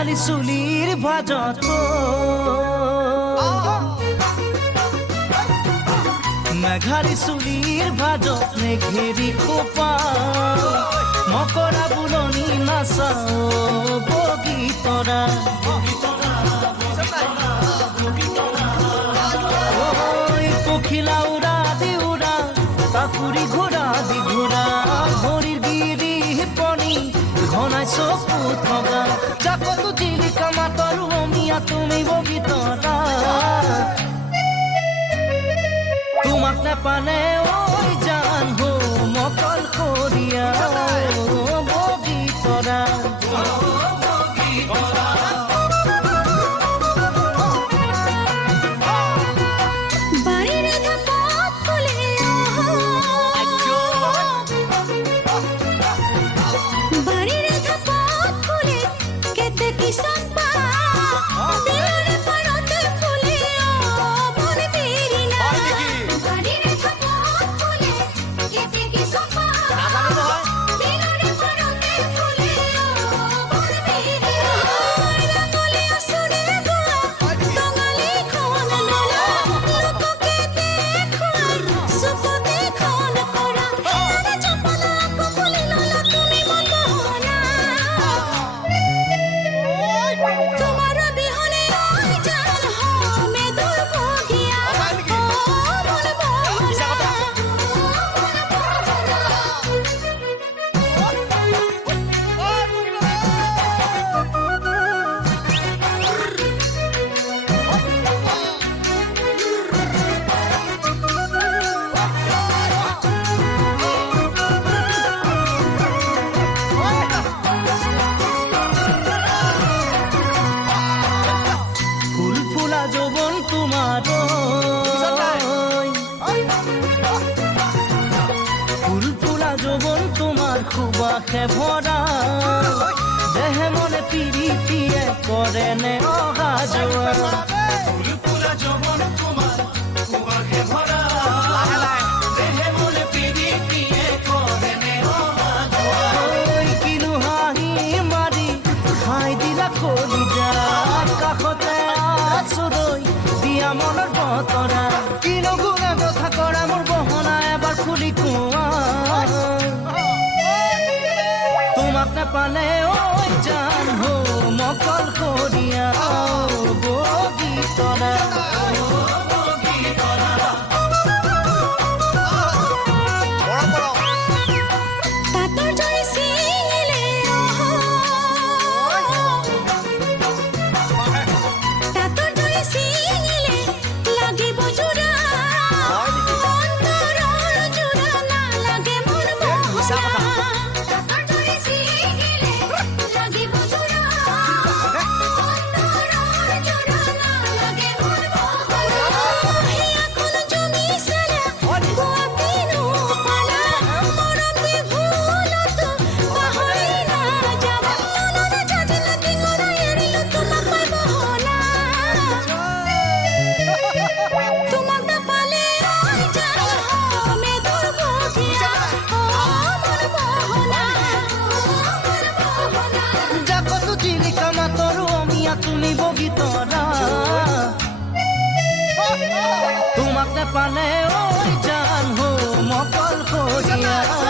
মেঘালী চুলিৰ ভাজত মেঘালী চুলিৰ ভাজত মেঘেৰি খোপা মকৰা বুলনি নাচাও বগীতৰা পখিলা উৰা দি উৰা তাকুৰি ঘোৰা দি ঘোৰা ভৰিৰ গিৰি পনি ঘনাই চকু থকা জাকতো জিলিকা মাতৰো অমিয়া তুমি বগীতৰা তোমাক নেপালে ঐ জান হো মকল কৰিয়া বগীতৰা যৌবন তোমার ফুল ফুলা যৌবন তোমার খুবাসে ভরা দেহে মনে পিরিতিয়ে করে নে অহা যোৱা ফুল ফুলা যৌবন তোমার খুবাসে ভরা দেহে মনে পিরিতিয়ে করে নে অহা যোৱা কিনো হাঁহি মাৰি খাই দিলা কলিজা কাষতে দিয়া মনৰ বতৰা কিনো গুণে কথা কৰা মোৰ বহনা এবাৰ খুলি কোৱা তোমাক নেপালে ঐ জান হো মকল কৰিয়া বগীতৰা তুমি বগীতৰা তোমাক নেপালে ঐ জান হো মকল কৰিয়া